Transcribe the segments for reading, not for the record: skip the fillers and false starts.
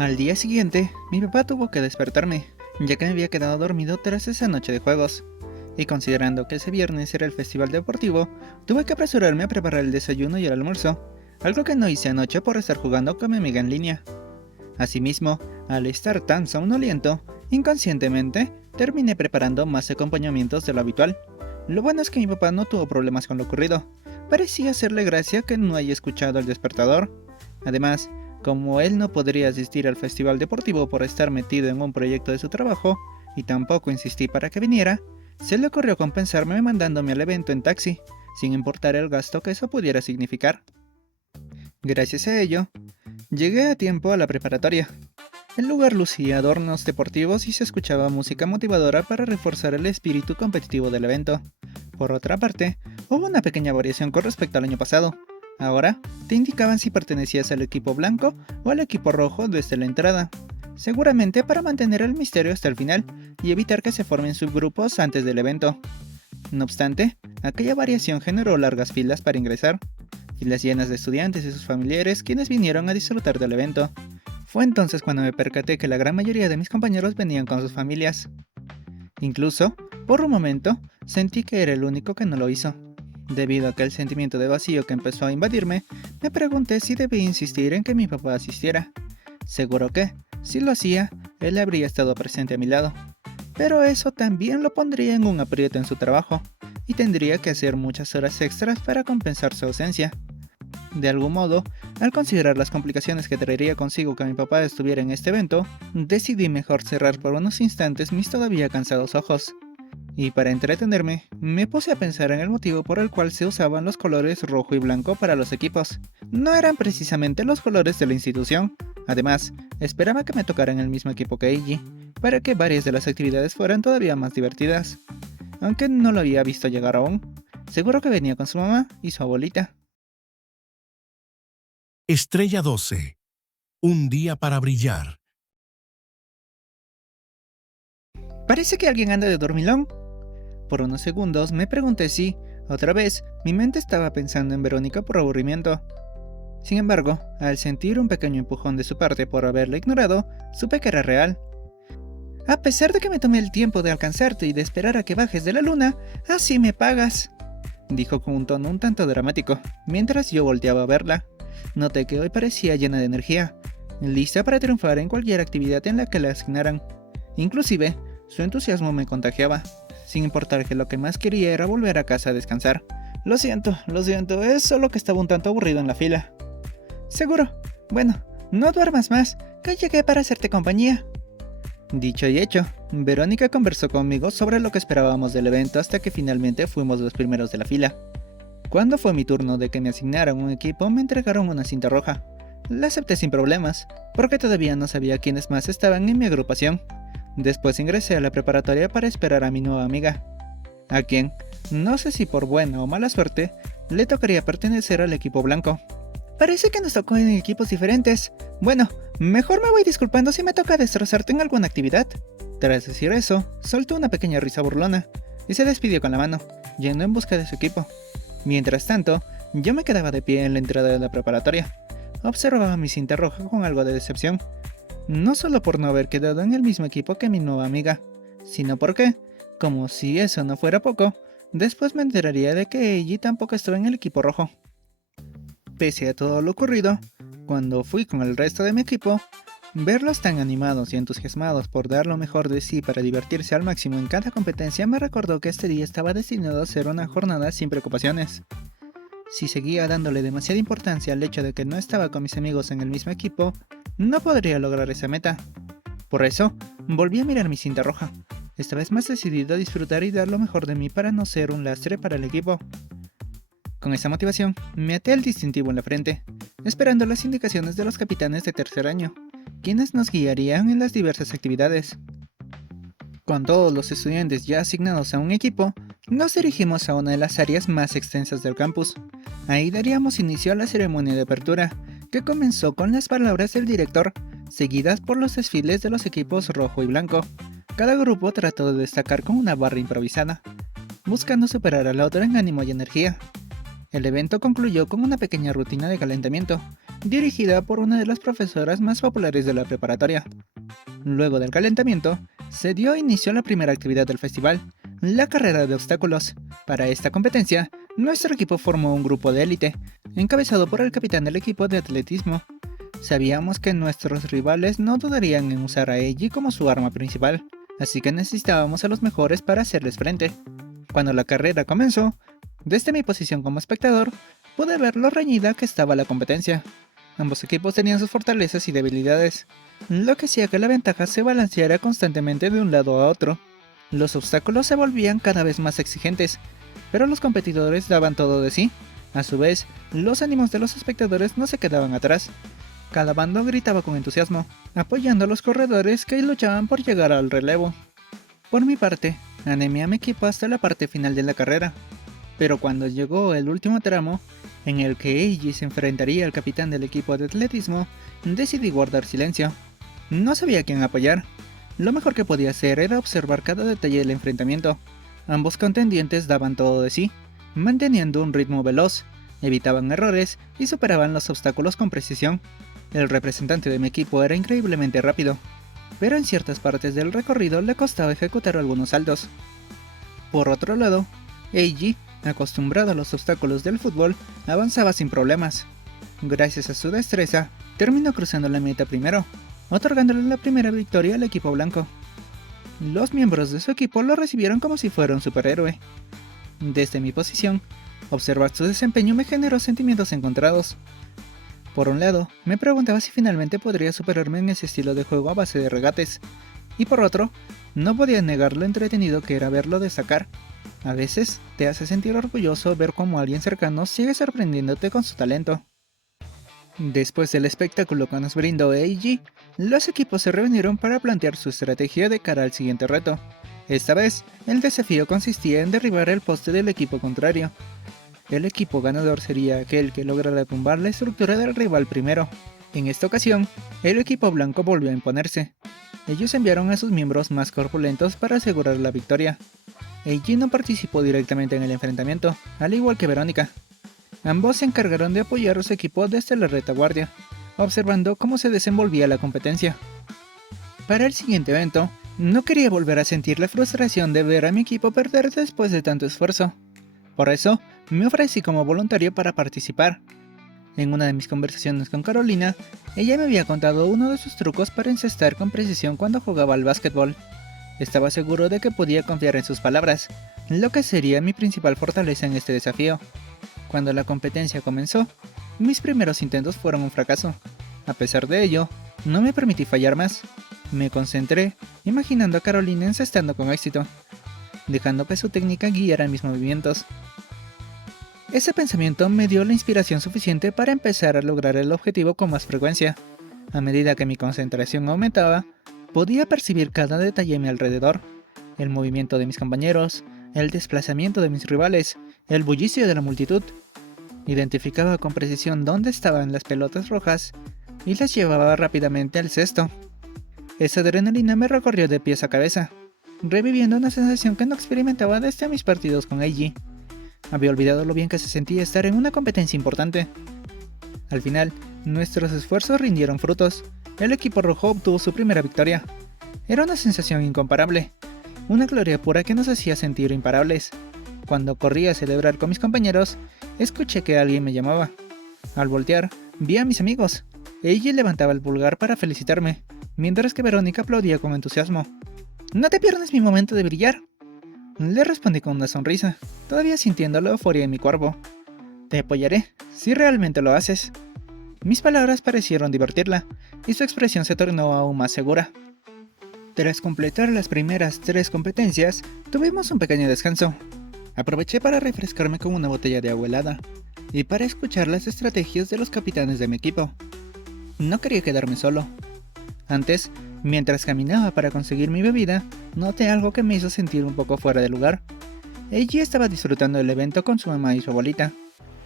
Al día siguiente, mi papá tuvo que despertarme, ya que me había quedado dormido tras esa noche de juegos. Y considerando que ese viernes era el festival deportivo, tuve que apresurarme a preparar el desayuno y el almuerzo, algo que no hice anoche por estar jugando con mi amiga en línea. Asimismo, al estar tan somnoliento, inconscientemente terminé preparando más acompañamientos de lo habitual. Lo bueno es que mi papá no tuvo problemas con lo ocurrido. Parecía hacerle gracia que no haya escuchado el despertador. Además, como él no podría asistir al festival deportivo por estar metido en un proyecto de su trabajo, y tampoco insistí para que viniera, se le ocurrió compensarme mandándome al evento en taxi, sin importar el gasto que eso pudiera significar. Gracias a ello, llegué a tiempo a la preparatoria. El lugar lucía adornos deportivos y se escuchaba música motivadora para reforzar el espíritu competitivo del evento. Por otra parte, hubo una pequeña variación con respecto al año pasado. Ahora, te indicaban si pertenecías al equipo blanco o al equipo rojo desde la entrada, seguramente para mantener el misterio hasta el final y evitar que se formen subgrupos antes del evento. No obstante, aquella variación generó largas filas para ingresar, filas llenas de estudiantes y sus familiares quienes vinieron a disfrutar del evento. Fue entonces cuando me percaté que la gran mayoría de mis compañeros venían con sus familias. Incluso, por un momento, sentí que era el único que no lo hizo. Debido a aquel sentimiento de vacío que empezó a invadirme, me pregunté si debía insistir en que mi papá asistiera. Seguro que, si lo hacía, él habría estado presente a mi lado. Pero eso también lo pondría en un aprieto en su trabajo, y tendría que hacer muchas horas extras para compensar su ausencia. De algún modo, al considerar las complicaciones que traería consigo que mi papá estuviera en este evento, decidí mejor cerrar por unos instantes mis todavía cansados ojos. Y para entretenerme, me puse a pensar en el motivo por el cual se usaban los colores rojo y blanco para los equipos. No eran precisamente los colores de la institución. Además, esperaba que me tocara en el mismo equipo que Eiji, para que varias de las actividades fueran todavía más divertidas. Aunque no lo había visto llegar aún, seguro que venía con su mamá y su abuelita. Estrella 12. Un día para brillar. Parece que alguien anda de dormilón. Por unos segundos me pregunté si, otra vez, mi mente estaba pensando en Verónica por aburrimiento. Sin embargo, al sentir un pequeño empujón de su parte por haberla ignorado, supe que era real. A pesar de que me tomé el tiempo de alcanzarte y de esperar a que bajes de la luna, así me pagas, dijo con un tono un tanto dramático, mientras yo volteaba a verla. Noté que hoy parecía llena de energía, lista para triunfar en cualquier actividad en la que la asignaran. Inclusive, su entusiasmo me contagiaba, sin importar que lo que más quería era volver a casa a descansar. Lo siento, es solo que estaba un tanto aburrido en la fila. Seguro. Bueno, no duermas más, que llegué para hacerte compañía. Dicho y hecho, Verónica conversó conmigo sobre lo que esperábamos del evento hasta que finalmente fuimos los primeros de la fila. Cuando fue mi turno de que me asignaran un equipo, me entregaron una cinta roja. La acepté sin problemas, porque todavía no sabía quiénes más estaban en mi agrupación. Después ingresé a la preparatoria para esperar a mi nueva amiga, a quien, no sé si por buena o mala suerte, le tocaría pertenecer al equipo blanco. Parece que nos tocó en equipos diferentes. Bueno, mejor me voy disculpando si me toca destrozarte en alguna actividad. Tras decir eso, soltó una pequeña risa burlona y se despidió con la mano, yendo en busca de su equipo. Mientras tanto, yo me quedaba de pie en la entrada de la preparatoria. Observaba mi cinta roja con algo de decepción. No solo por no haber quedado en el mismo equipo que mi nueva amiga, sino porque, como si eso no fuera poco, después me enteraría de que Eiji tampoco estaba en el equipo rojo. Pese a todo lo ocurrido, cuando fui con el resto de mi equipo, verlos tan animados y entusiasmados por dar lo mejor de sí para divertirse al máximo en cada competencia me recordó que este día estaba destinado a ser una jornada sin preocupaciones. Si seguía dándole demasiada importancia al hecho de que no estaba con mis amigos en el mismo equipo, no podría lograr esa meta. Por eso, volví a mirar mi cinta roja, esta vez más decidido a disfrutar y dar lo mejor de mí para no ser un lastre para el equipo. Con esa motivación, me até el distintivo en la frente, esperando las indicaciones de los capitanes de tercer año, quienes nos guiarían en las diversas actividades. Con todos los estudiantes ya asignados a un equipo, nos dirigimos a una de las áreas más extensas del campus. Ahí daríamos inicio a la ceremonia de apertura, que comenzó con las palabras del director, seguidas por los desfiles de los equipos rojo y blanco. Cada grupo trató de destacar con una barra improvisada, buscando superar al otro en ánimo y energía. El evento concluyó con una pequeña rutina de calentamiento, dirigida por una de las profesoras más populares de la preparatoria. Luego del calentamiento, se dio inicio a la primera actividad del festival, la carrera de obstáculos. Para esta competencia, nuestro equipo formó un grupo de élite, encabezado por el capitán del equipo de atletismo. Sabíamos que nuestros rivales no dudarían en usar a Eiji como su arma principal, así que necesitábamos a los mejores para hacerles frente. Cuando la carrera comenzó, desde mi posición como espectador, pude ver lo reñida que estaba la competencia. Ambos equipos tenían sus fortalezas y debilidades, lo que hacía que la ventaja se balanceara constantemente de un lado a otro. Los obstáculos se volvían cada vez más exigentes, pero los competidores daban todo de sí. A su vez, los ánimos de los espectadores no se quedaban atrás. Cada bando gritaba con entusiasmo, apoyando a los corredores que luchaban por llegar al relevo. Por mi parte, animé a mi equipo hasta la parte final de la carrera, pero cuando llegó el último tramo, en el que Eiji se enfrentaría al capitán del equipo de atletismo, decidí guardar silencio. No sabía a quién apoyar. Lo mejor que podía hacer era observar cada detalle del enfrentamiento. Ambos contendientes daban todo de sí, manteniendo un ritmo veloz, evitaban errores y superaban los obstáculos con precisión. El representante de mi equipo era increíblemente rápido, pero en ciertas partes del recorrido le costaba ejecutar algunos saltos. Por otro lado, Eiji, acostumbrado a los obstáculos del fútbol, avanzaba sin problemas. Gracias a su destreza, terminó cruzando la meta primero, otorgándole la primera victoria al equipo blanco. Los miembros de su equipo lo recibieron como si fuera un superhéroe. Desde mi posición, observar su desempeño me generó sentimientos encontrados. Por un lado, me preguntaba si finalmente podría superarme en ese estilo de juego a base de regates, y por otro, no podía negar lo entretenido que era verlo destacar. A veces, te hace sentir orgulloso ver cómo alguien cercano sigue sorprendiéndote con su talento. Después del espectáculo que nos brindó Eiji, los equipos se reunieron para plantear su estrategia de cara al siguiente reto. Esta vez, el desafío consistía en derribar el poste del equipo contrario. El equipo ganador sería aquel que lograra tumbar la estructura del rival primero. En esta ocasión, el equipo blanco volvió a imponerse. Ellos enviaron a sus miembros más corpulentos para asegurar la victoria. Eiji no participó directamente en el enfrentamiento, al igual que Verónica. Ambos se encargaron de apoyar a su equipo desde la retaguardia, observando cómo se desenvolvía la competencia. Para el siguiente evento, no quería volver a sentir la frustración de ver a mi equipo perder después de tanto esfuerzo. Por eso, me ofrecí como voluntario para participar. En una de mis conversaciones con Carolina, ella me había contado uno de sus trucos para encestar con precisión cuando jugaba al básquetbol. Estaba seguro de que podía confiar en sus palabras, lo que sería mi principal fortaleza en este desafío. Cuando la competencia comenzó, mis primeros intentos fueron un fracaso. A pesar de ello, no me permití fallar más. Me concentré, imaginando a Carolina encestando con éxito, dejando que su técnica guiara mis movimientos. Ese pensamiento me dio la inspiración suficiente para empezar a lograr el objetivo con más frecuencia. A medida que mi concentración aumentaba, podía percibir cada detalle a mi alrededor: el movimiento de mis compañeros, el desplazamiento de mis rivales, el bullicio de la multitud. Identificaba con precisión dónde estaban las pelotas rojas y las llevaba rápidamente al cesto. Esa adrenalina me recorrió de pies a cabeza, reviviendo una sensación que no experimentaba desde mis partidos con Eiji. Había olvidado lo bien que se sentía estar en una competencia importante. Al final, nuestros esfuerzos rindieron frutos. El equipo rojo obtuvo su primera victoria. Era una sensación incomparable, una gloria pura que nos hacía sentir imparables. Cuando corrí a celebrar con mis compañeros, escuché que alguien me llamaba. Al voltear, vi a mis amigos. Eiji levantaba el pulgar para felicitarme, mientras que Verónica aplaudía con entusiasmo. «¡No te pierdas mi momento de brillar!», le respondí con una sonrisa, todavía sintiendo la euforia en mi cuerpo. «Te apoyaré, si realmente lo haces». Mis palabras parecieron divertirla, y su expresión se tornó aún más segura. Tras completar las primeras 3 competencias, tuvimos un pequeño descanso. Aproveché para refrescarme con una botella de agua helada, y para escuchar las estrategias de los capitanes de mi equipo. No quería quedarme solo. Antes, mientras caminaba para conseguir mi bebida, noté algo que me hizo sentir un poco fuera de lugar. Eiji estaba disfrutando del evento con su mamá y su abuelita.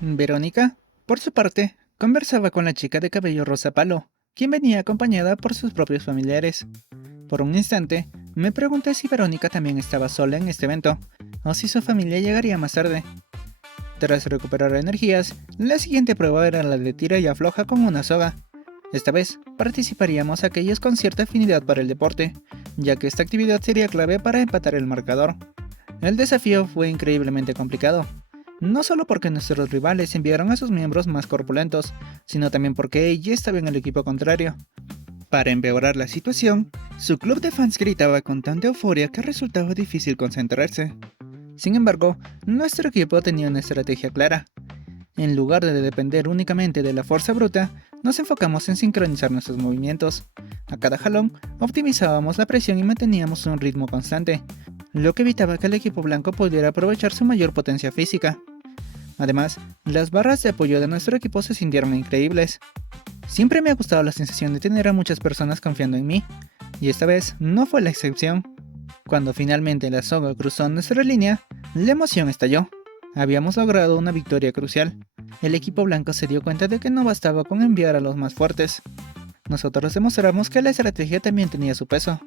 Verónica, por su parte, conversaba con la chica de cabello rosa palo, quien venía acompañada por sus propios familiares. Por un instante, me pregunté si Verónica también estaba sola en este evento, o si su familia llegaría más tarde. Tras recuperar energías, la siguiente prueba era la de tira y afloja con una soga. Esta vez participaríamos aquellos con cierta afinidad para el deporte, ya que esta actividad sería clave para empatar el marcador. El desafío fue increíblemente complicado, no solo porque nuestros rivales enviaron a sus miembros más corpulentos, sino también porque ella estaba en el equipo contrario. Para empeorar la situación, su club de fans gritaba con tanta euforia que resultaba difícil concentrarse. Sin embargo, nuestro equipo tenía una estrategia clara. En lugar de depender únicamente de la fuerza bruta, nos enfocamos en sincronizar nuestros movimientos. A cada jalón, optimizábamos la presión y manteníamos un ritmo constante, lo que evitaba que el equipo blanco pudiera aprovechar su mayor potencia física. Además, las barras de apoyo de nuestro equipo se sintieron increíbles. Siempre me ha gustado la sensación de tener a muchas personas confiando en mí, y esta vez no fue la excepción. Cuando finalmente la soga cruzó nuestra línea, la emoción estalló. Habíamos logrado una victoria crucial. El equipo blanco se dio cuenta de que no bastaba con enviar a los más fuertes. Nosotros demostramos que la estrategia también tenía su peso.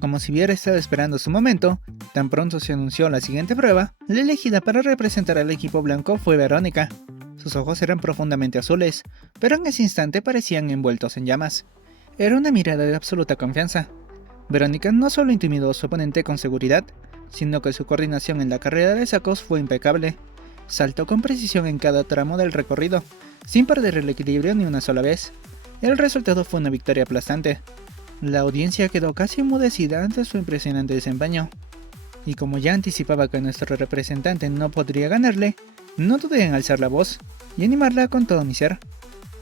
Como si hubiera estado esperando su momento, tan pronto se anunció la siguiente prueba, la elegida para representar al equipo blanco fue Verónica. Sus ojos eran profundamente azules, pero en ese instante parecían envueltos en llamas. Era una mirada de absoluta confianza. Verónica no solo intimidó a su oponente con seguridad, sino que su coordinación en la carrera de sacos fue impecable. Saltó con precisión en cada tramo del recorrido, sin perder el equilibrio ni una sola vez. El resultado fue una victoria aplastante. La audiencia quedó casi enmudecida ante su impresionante desempeño. Y como ya anticipaba que nuestro representante no podría ganarle, no dudé en alzar la voz y animarla con todo mi ser.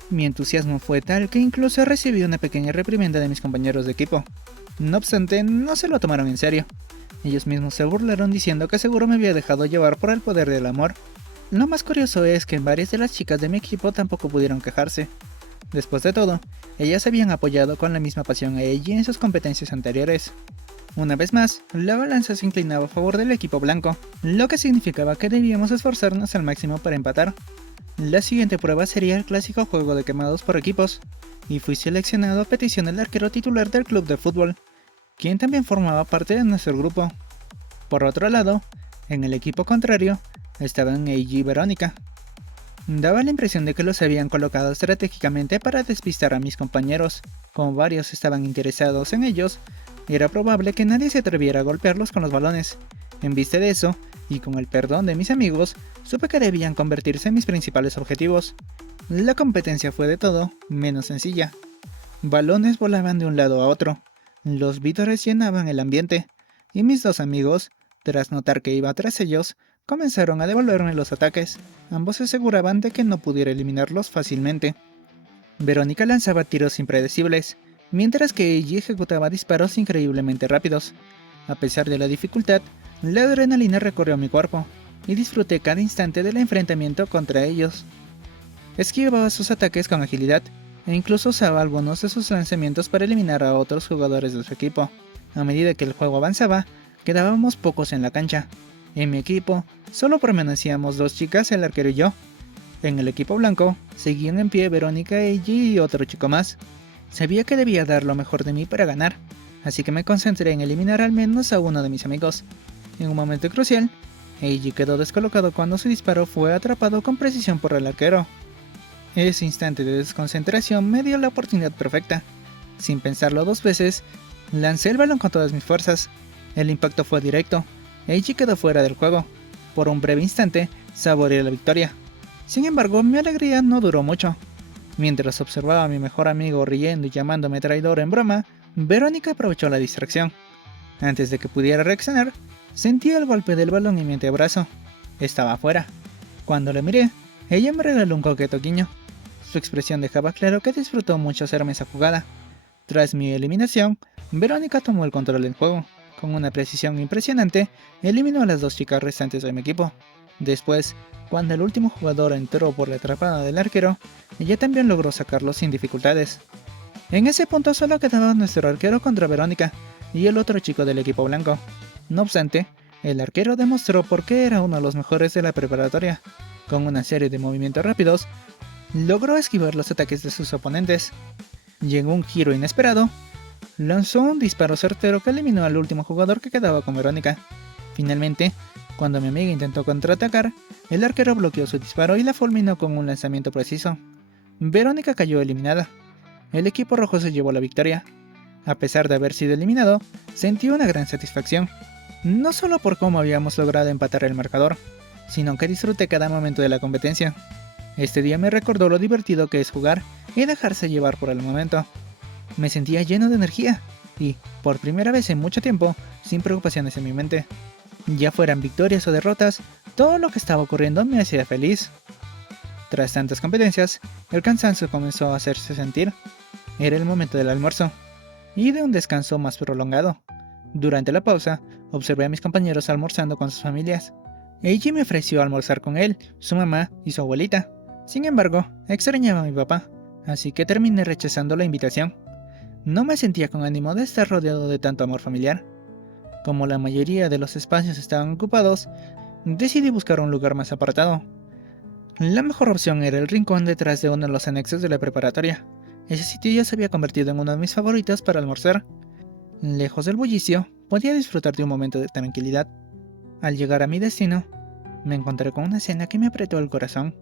Mi entusiasmo fue tal que incluso recibí una pequeña reprimenda de mis compañeros de equipo. No obstante, no se lo tomaron en serio. Ellos mismos se burlaron diciendo que seguro me había dejado llevar por el poder del amor. Lo más curioso es que varias de las chicas de mi equipo tampoco pudieron quejarse. Después de todo, ellas habían apoyado con la misma pasión a ella en sus competencias anteriores. Una vez más, la balanza se inclinaba a favor del equipo blanco, lo que significaba que debíamos esforzarnos al máximo para empatar. La siguiente prueba sería el clásico juego de quemados por equipos, y fui seleccionado a petición del arquero titular del club de fútbol, quien también formaba parte de nuestro grupo. Por otro lado, en el equipo contrario, estaban Eiji y Verónica. Daba la impresión de que los habían colocado estratégicamente para despistar a mis compañeros. Como varios estaban interesados en ellos, era probable que nadie se atreviera a golpearlos con los balones. En vista de eso, y con el perdón de mis amigos, supe que debían convertirse en mis principales objetivos. La competencia fue de todo, menos sencilla. Balones volaban de un lado a otro, los vítores llenaban el ambiente, y mis dos amigos, tras notar que iba tras ellos, comenzaron a devolverme los ataques. Ambos se aseguraban de que no pudiera eliminarlos fácilmente. Verónica lanzaba tiros impredecibles, mientras que Eiji ejecutaba disparos increíblemente rápidos. A pesar de la dificultad, la adrenalina recorrió mi cuerpo, y disfruté cada instante del enfrentamiento contra ellos. Esquivaba sus ataques con agilidad, e incluso usaba algunos de sus lanzamientos para eliminar a otros jugadores de su equipo. A medida que el juego avanzaba, quedábamos pocos en la cancha. En mi equipo, solo permanecíamos dos chicas, el arquero y yo. En el equipo blanco, seguían en pie Verónica, Eiji y otro chico más. Sabía que debía dar lo mejor de mí para ganar, así que me concentré en eliminar al menos a uno de mis amigos. En un momento crucial, Eiji quedó descolocado cuando su disparo fue atrapado con precisión por el arquero. Ese instante de desconcentración me dio la oportunidad perfecta. Sin pensarlo dos veces, lancé el balón con todas mis fuerzas. El impacto fue directo. Eiji quedó fuera del juego. Por un breve instante, saboreé la victoria. Sin embargo, mi alegría no duró mucho. Mientras observaba a mi mejor amigo riendo y llamándome traidor en broma, Verónica aprovechó la distracción. Antes de que pudiera reaccionar, sentí el golpe del balón en mi antebrazo. Estaba afuera. Cuando la miré, ella me regaló un coqueto guiño. Su expresión dejaba claro que disfrutó mucho hacerme esa jugada. Tras mi eliminación, Verónica tomó el control del juego. Con una precisión impresionante, eliminó a las dos chicas restantes de mi equipo. Después, cuando el último jugador entró por la atrapada del arquero, ella también logró sacarlo sin dificultades. En ese punto solo quedaba nuestro arquero contra Verónica y el otro chico del equipo blanco. No obstante, el arquero demostró por qué era uno de los mejores de la preparatoria. Con una serie de movimientos rápidos, logró esquivar los ataques de sus oponentes. Y en un giro inesperado, lanzó un disparo certero que eliminó al último jugador que quedaba con Verónica. Finalmente, cuando mi amiga intentó contraatacar, El arquero bloqueó su disparo y la fulminó con un lanzamiento preciso. Verónica cayó eliminada. El equipo rojo se llevó la victoria. A pesar de haber sido eliminado, sentí una gran satisfacción. No solo por cómo habíamos logrado empatar el marcador, sino que disfruté cada momento de la competencia. Este día me recordó lo divertido que es jugar y dejarse llevar por el momento. Me sentía lleno de energía y, por primera vez en mucho tiempo, sin preocupaciones en mi mente. Ya fueran victorias o derrotas, todo lo que estaba ocurriendo me hacía feliz. Tras tantas competencias, el cansancio comenzó a hacerse sentir. Era el momento del almuerzo y de un descanso más prolongado. Durante la pausa, observé a mis compañeros almorzando con sus familias. Eiji me ofreció almorzar con él, su mamá y su abuelita. Sin embargo, extrañaba a mi papá, así que terminé rechazando la invitación. No me sentía con ánimo de estar rodeado de tanto amor familiar. Como la mayoría de los espacios estaban ocupados, decidí buscar un lugar más apartado. La mejor opción era el rincón detrás de uno de los anexos de la preparatoria. Ese sitio ya se había convertido en uno de mis favoritos para almorzar. Lejos del bullicio, podía disfrutar de un momento de tranquilidad. Al llegar a mi destino, me encontré con una escena que me apretó el corazón.